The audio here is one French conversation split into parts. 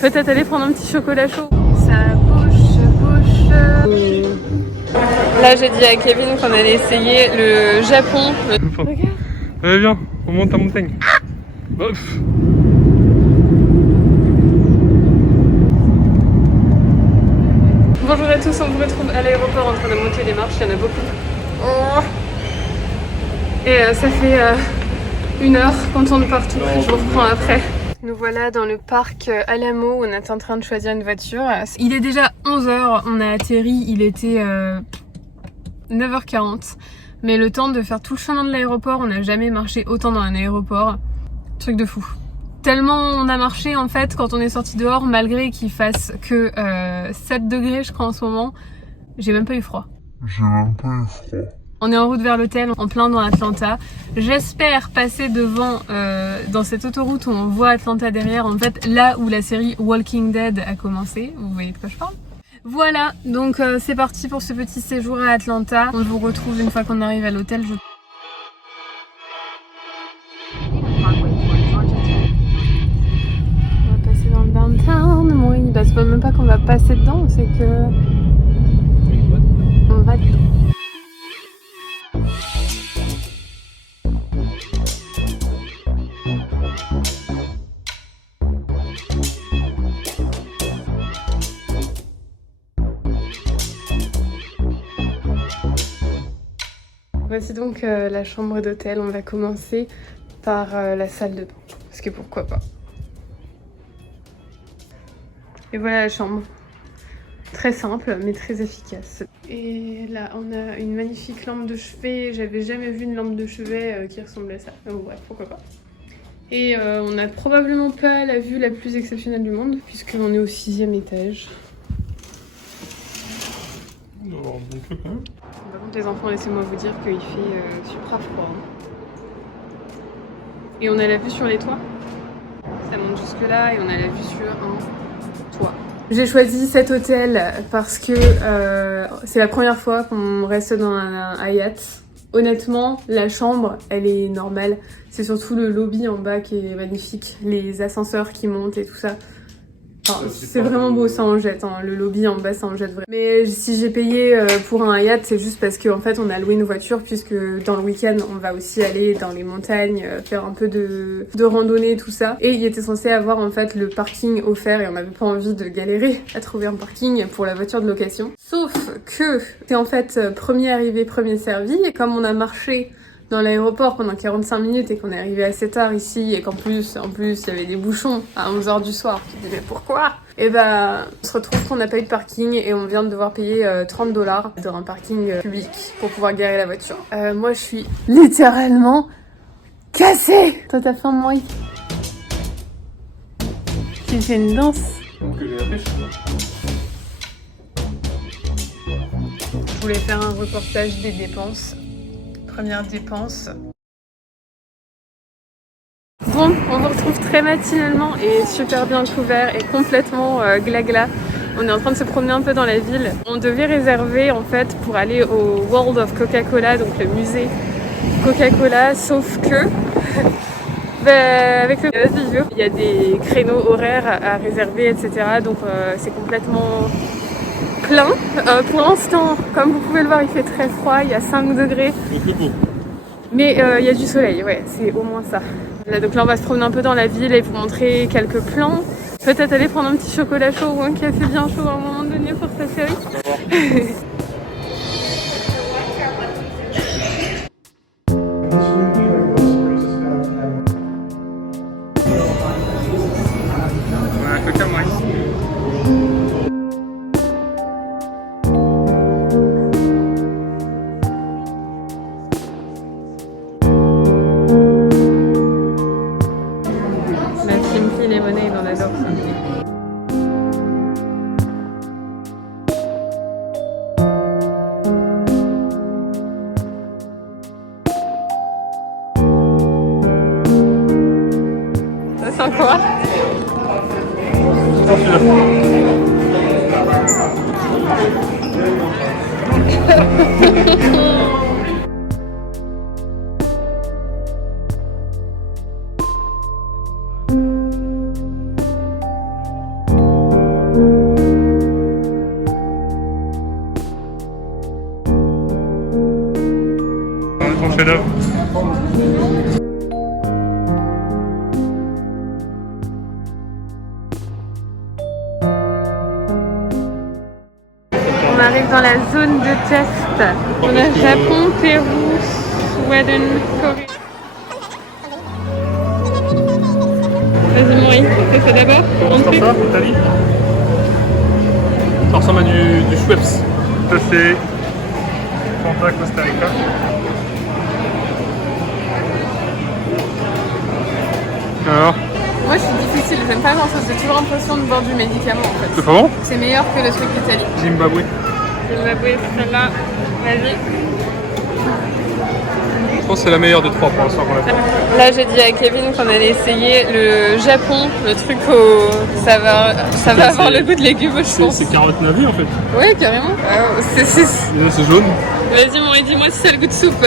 Peut-être aller prendre un petit chocolat chaud. Ça bouge. Là, j'ai dit à Kevin qu'on allait essayer le Japon. Regarde. Allez, viens, on monte la montagne. Ouf. Bonjour à tous, on vous retrouve à l'aéroport en train de monter les marches, il y en a beaucoup. Oh. Et ça fait 1 heure qu'on tourne partout, je vous reprends après. Nous voilà dans le parc Alamo où on est en train de choisir une voiture. Il est déjà 11 h, on a atterri, il était 9h40. Mais le temps de faire tout le chemin de l'aéroport, on n'a jamais marché autant dans un aéroport. Truc de fou. Tellement on a marché en fait quand on est sorti dehors, malgré qu'il fasse que 7 degrés je crois en ce moment, j'ai même pas eu froid. On est en route vers l'hôtel, en plein dans Atlanta. J'espère passer devant, dans cette autoroute où on voit Atlanta derrière, en fait là où la série Walking Dead a commencé. Vous voyez de quoi je parle? Voilà, donc c'est parti pour ce petit séjour à Atlanta. On vous retrouve une fois qu'on arrive à l'hôtel. On va passer dans le downtown. Bon, bah, c'est même pas qu'on va passer dedans, c'est que on va dedans. Voici donc la chambre d'hôtel. On va commencer par la salle de bain, parce que pourquoi pas. Et voilà la chambre. Très simple, mais très efficace. Et là, on a une magnifique lampe de chevet. J'avais jamais vu une lampe de chevet qui ressemblait à ça. Donc bref, pourquoi pas. Et on n'a probablement pas la vue la plus exceptionnelle du monde, puisqu'on est au 6e étage. On doit avoir un bon feu quand même. Par contre les enfants, laissez-moi vous dire qu'il fait super froid. Et on a la vue sur les toits. Ça monte jusque là et on a la vue sur un toit. J'ai choisi cet hôtel parce que c'est la première fois qu'on reste dans un Hyatt. Honnêtement, la chambre, elle est normale. C'est surtout le lobby en bas qui est magnifique. Les ascenseurs qui montent et tout ça. Enfin, c'est vraiment beau, ça en jette, hein. Le lobby en bas, ça en jette vraiment. Mais si j'ai payé pour un Hyatt, c'est juste parce qu'en fait, on a loué une voiture, puisque dans le week-end, on va aussi aller dans les montagnes, faire un peu de randonnée, tout ça. Et il était censé avoir en fait le parking offert, et on n'avait pas envie de galérer à trouver un parking pour la voiture de location. Sauf que c'est en fait premier arrivé, premier servi, et comme on a marché dans l'aéroport pendant 45 minutes et qu'on est arrivé assez tard ici et qu'en plus il y avait des bouchons à 11 h du soir, tu te disais pourquoi? Et bah on se retrouve qu'on n'a pas eu de parking et on vient de devoir payer 30 $ dans un parking public pour pouvoir garer la voiture. Moi je suis littéralement cassée. Toi t'as faim, Maurice? Tu fais une danse? Je voulais faire un reportage des dépenses. Première dépense. Bon, on vous retrouve très matinalement et super bien couvert et complètement glagla. On est en train de se promener un peu dans la ville. On devait réserver en fait pour aller au World of Coca-Cola, donc le musée Coca-Cola, sauf que avec le vidéo, il y a des créneaux horaires à réserver, etc. Donc c'est complètement plein. Pour l'instant, comme vous pouvez le voir, il fait très froid, il y a 5 degrés. Mais il y a du soleil, ouais, c'est au moins ça. Là, donc là, on va se promener un peu dans la ville et vous montrer quelques plans. Peut-être aller prendre un petit chocolat chaud ou un café bien chaud à un moment donné pour sa série. Ça sent quoi? Ton chef-d'œuvre. On arrive dans la zone de test. On a Japon, Pérou, Suède, Corée. Vas-y Maurice, fais ça d'abord. Ça, Italie. Ça ressemble à du Schweppes. Ça c'est Fanta Costa Rica. Alors, moi je suis difficile, j'aime pas grand chose, j'ai toujours l'impression de boire du médicament en fait. c'est pas bon? C'est meilleur que le truc d'Italie. Zimbabwe. Zimbabwe, celle-là, vas-y. Je pense que c'est la meilleure des trois pour l'instant qu'on a fait. Là j'ai dit à Kevin qu'on allait essayer le Japon, le truc au... ça va avoir le goût de légumes je pense. C'est carotte navie en fait. Ouais carrément. C'est... Et là c'est jaune. Vas-y Maurice, dis-moi si ça a le goût de soupe.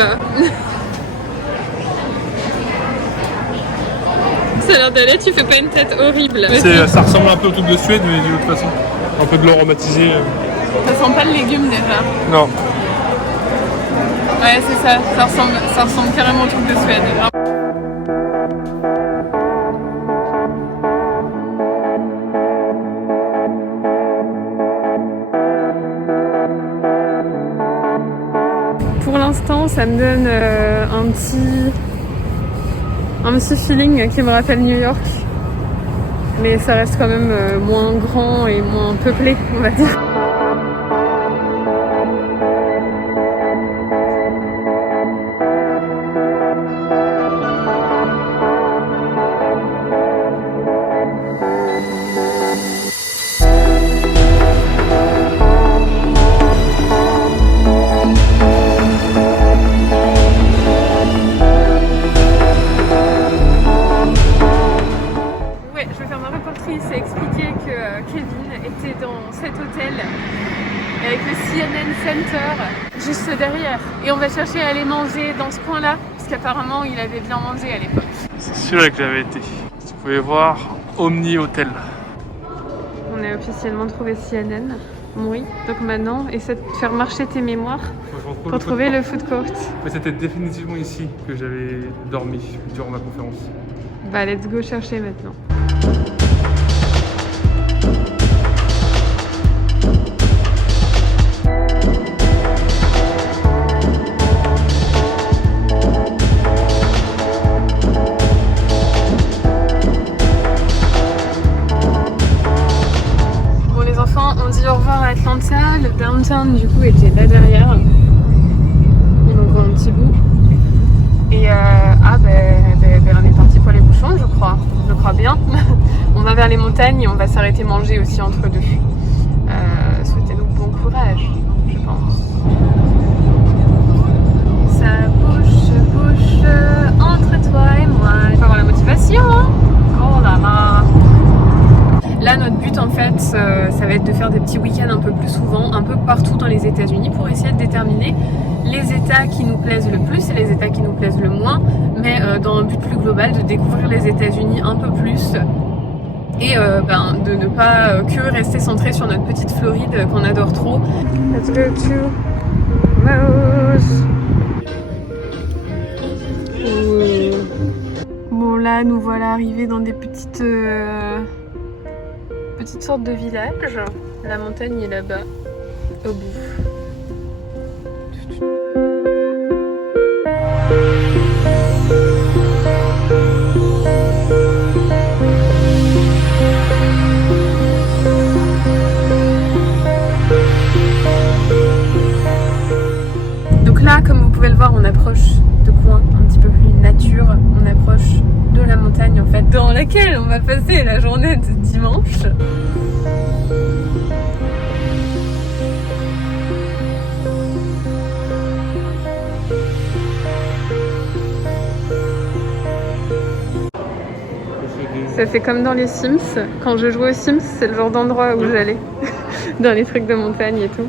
Ça a l'air d'aller, tu fais pas une tête horrible. Ça ressemble un peu au truc de Suède mais d'une autre façon. Un peu de l'or aromatisé. Ça sent pas le légume déjà. Non. Ouais c'est ça, ça ressemble carrément au truc de Suède. Pour l'instant ça me donne un petit feeling qui me rappelle New York. Mais ça reste quand même moins grand et moins peuplé on va dire. Et expliquer que Kevin était dans cet hôtel avec le CNN Center juste derrière et on va chercher à aller manger dans ce coin là parce qu'apparemment il avait bien mangé à l'époque. C'est celui-là que j'avais été. Vous pouvez voir Omni Hotel. On a officiellement trouvé CNN. Oui, donc maintenant essaie de faire marcher tes mémoires pour trouver le food court. Mais c'était définitivement ici que j'avais dormi durant ma conférence. Bah let's go chercher maintenant. Au revoir à Atlanta, le downtown du coup était là derrière. On en voit un petit bout. Et on est parti pour les bouchons je crois bien. On va vers les montagnes et on va s'arrêter manger aussi entre deux. Souhaitez-nous bon courage, je pense. Ça bouge entre toi et moi. Il faut avoir la motivation hein. Oh là là. Là, notre but en fait, ça va être de faire des petits week-ends un peu plus souvent, un peu partout dans les États-Unis pour essayer de déterminer les États qui nous plaisent le plus et les États qui nous plaisent le moins, mais dans un but plus global de découvrir les États-Unis un peu plus et de ne pas que rester centré sur notre petite Floride qu'on adore trop. Let's go to Moose. Bon là, nous voilà arrivés dans des petites sorte de village. La montagne est là-bas, au bout. Donc là, comme vous pouvez le voir, on approche de coins un petit peu plus nature. On approche de la montagne en fait, dans laquelle on va passer la journée de dimanche. Ça fait comme dans les Sims. Quand je jouais aux Sims, c'est le genre d'endroit où j'allais. Dans les trucs de montagne et tout.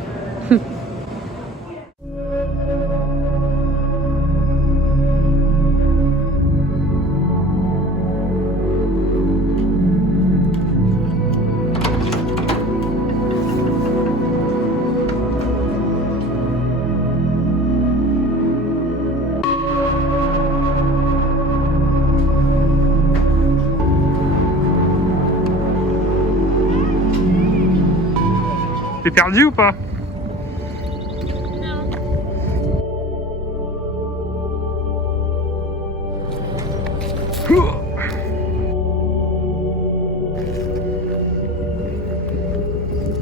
T'es perdu ou pas?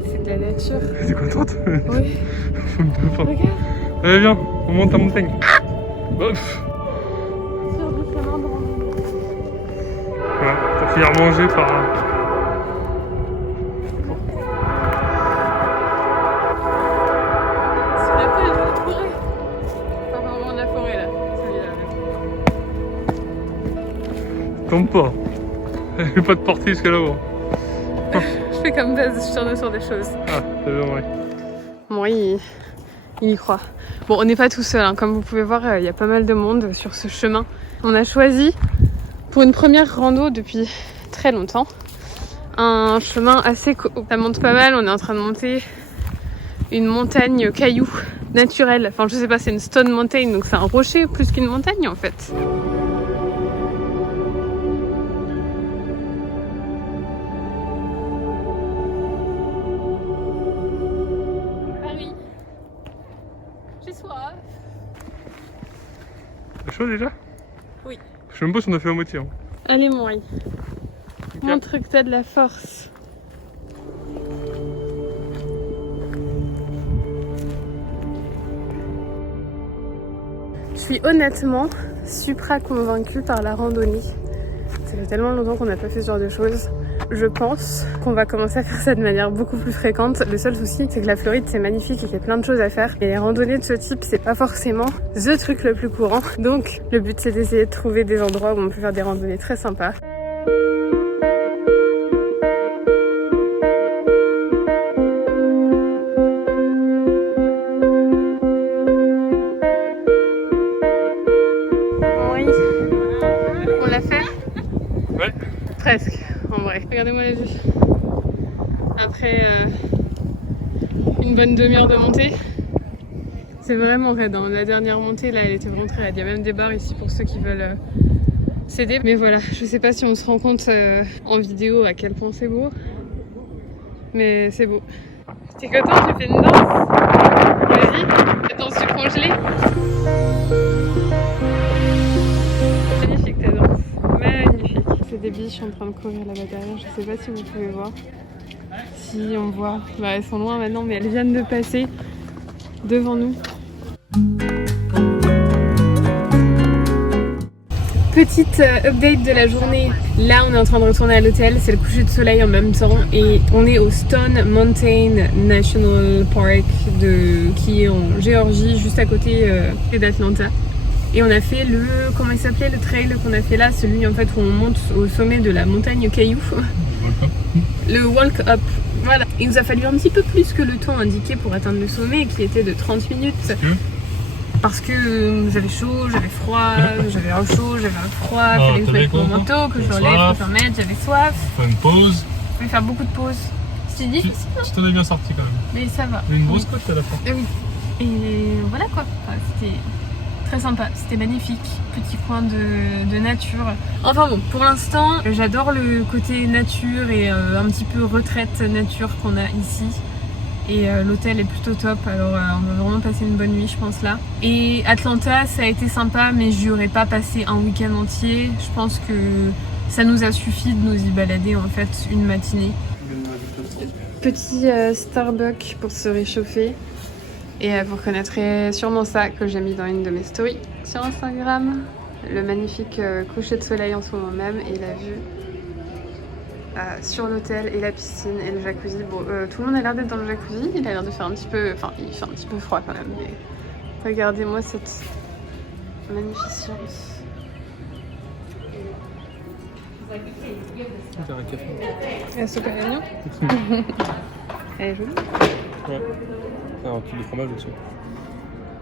C'est de la nature. T'es contente? Oui. Regarde. Allez viens, on monte la montagne. Hop. Sur du chemin de randonnée. Ouais, pour finir manger par... Sur la plage de la forêt. Enfin, vraiment de la forêt là. Tombe pas. Je vais pas te porter jusqu'à là-haut. Je fais comme base, je tourne sur des choses. Ah, c'est bien vrai. Bon, il y croit. Bon, on n'est pas tout seul, hein. Comme vous pouvez voir, il y a pas mal de monde sur ce chemin. On a choisi, pour une première rando depuis très longtemps, un chemin assez... Ça monte pas mal, on est en train de monter une montagne caillou naturelle. Enfin, je sais pas, c'est une stone mountain, donc c'est un rocher plus qu'une montagne en fait. Paris. J'ai soif. C'est chaud déjà? Oui. Je sais même pas si on a fait la moitié. Hein. Allez, Mourir. Montre que t'as de la force. Je suis honnêtement supra convaincue par la randonnée. Ça fait tellement longtemps qu'on n'a pas fait ce genre de choses. Je pense qu'on va commencer à faire ça de manière beaucoup plus fréquente. Le seul souci, c'est que la Floride, c'est magnifique et qu'il y a plein de choses à faire. Et les randonnées de ce type, c'est pas forcément the truc le plus courant. Donc, le but, c'est d'essayer de trouver des endroits où on peut faire des randonnées très sympas. Oui. On l'a fait ? Ouais. Presque, en vrai. Regardez-moi la vue. Après une bonne demi-heure de montée, c'est vraiment raide. Hein. La dernière montée, là, elle était vraiment très raide. Il y a même des barres ici pour ceux qui veulent s'aider. Mais voilà, je sais pas si on se rend compte en vidéo à quel point c'est beau. Mais c'est beau. T'es content? Tu fais une danse? Vas-y, la danse du congelé. Magnifique ta danse. Magnifique. C'est des biches en train de courir là-bas derrière. Je sais pas si vous pouvez voir. Si on voit. Bah, elles sont loin maintenant, mais elles viennent de passer devant nous. Petite update de la journée. Là, on est en train de retourner à l'hôtel. C'est le coucher de soleil en même temps. Et on est au Stone Mountain National Park qui est en Géorgie, juste à côté d'Atlanta. Et on a fait comment il s'appelait le trail qu'on a fait là, celui en fait où on monte au sommet de la montagne Caillou. Le walk up. Voilà. Il nous a fallu un petit peu plus que le temps indiqué pour atteindre le sommet, qui était de 30 minutes. Parce que j'avais chaud, j'avais froid, j'avais un chaud, j'avais un froid, il fallait que je mette mon manteau, que je l'enlève, que je remette, j'avais soif. Faire une pause. Je voulais faire beaucoup de pauses. C'était difficile. Tu t'en es bien sorti quand même. Mais ça va. Une grosse côte à la fin. Oui. Et voilà quoi. Enfin, c'était très sympa, c'était magnifique. Petit coin de nature. Enfin bon, pour l'instant, j'adore le côté nature et un petit peu retraite nature qu'on a ici. Et l'hôtel est plutôt top, alors on va vraiment passer une bonne nuit je pense là. Et Atlanta ça a été sympa, mais j'y aurais pas passé un week-end entier. Je pense que ça nous a suffi de nous y balader en fait une matinée. Petit Starbucks pour se réchauffer. Et vous reconnaîtrez sûrement ça que j'ai mis dans une de mes stories sur Instagram. Le magnifique coucher de soleil en ce moment même et la vue sur l'hôtel et la piscine et le jacuzzi. Bon, tout le monde a l'air d'être dans le jacuzzi, il a l'air de faire un petit peu... Enfin, il fait un petit peu froid quand même, mais regardez-moi cette magnificence. Elle est super mignon. Elle est jolie. Ouais. Un truc de fromage aussi.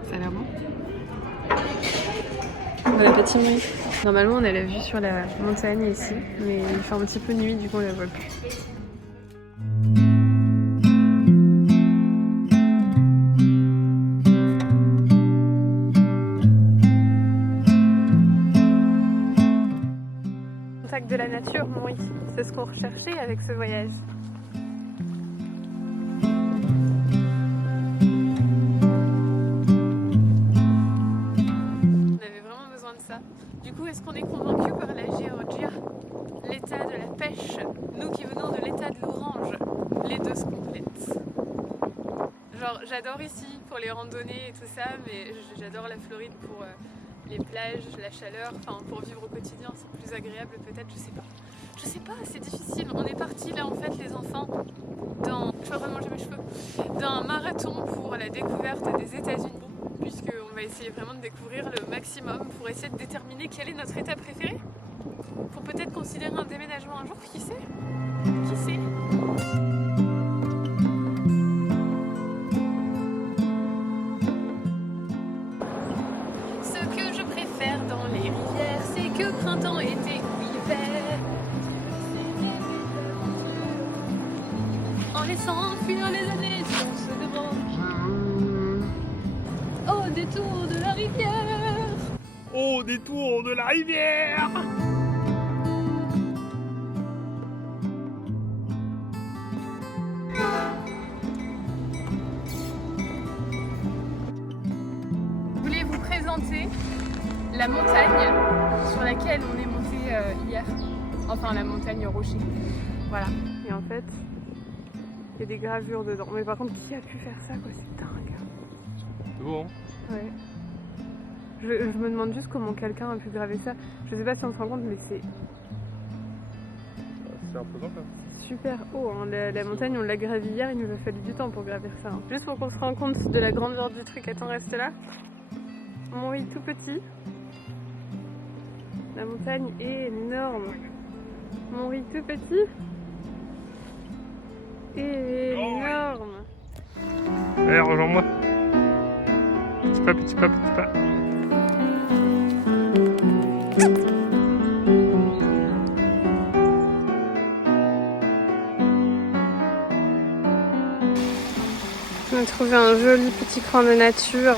Ça a l'air bon. Bon appétit, oui. Normalement, on a la vue sur la montagne ici, mais il fait un petit peu nuit, du coup, on la voit plus. Contact de la nature, oui. C'est ce qu'on recherchait avec ce voyage. Du coup, est-ce qu'on est convaincu par la Géorgia, l'état de la pêche, nous qui venons de l'état de l'orange? Les deux se complètent. Genre, j'adore ici pour les randonnées et tout ça, mais j'adore la Floride pour les plages, la chaleur, enfin pour vivre au quotidien, c'est plus agréable peut-être, je sais pas. Je sais pas, c'est difficile. On est partis là en fait les enfants dans, je vais pas manger mes cheveux, d'un marathon pour la découverte des États-Unis, puisqu'on va essayer vraiment de découvrir le maximum pour essayer de déterminer quel est notre état préféré, pour peut-être considérer un déménagement un jour, qui sait? Qui sait? Dans les rivières, c'est que printemps, été ou hiver. En laissant fuir les années, on se demande. Au détour de la rivière. Au détour de la rivière. Je voulais vous présenter la montagne sur laquelle on est monté hier, enfin la montagne Rocher, voilà. Et en fait, il y a des gravures dedans. Mais par contre, qui a pu faire ça quoi? C'est dingue. C'est beau, hein? Ouais. Je me demande juste comment quelqu'un a pu graver ça. Je sais pas si on se rend compte, mais c'est imposant quand même. Super haut. Hein. La montagne, on l'a gravi hier, il nous a fallu du temps pour gravir ça. Hein. Juste pour qu'on se rende compte de la grandeur du truc. Attends, reste là. Mon riz tout petit. La montagne est énorme. Mon riz tout petit. Énorme. Allez, rejoins-moi. Petit pas, petit pas, petit pas. On a trouvé un joli petit coin de nature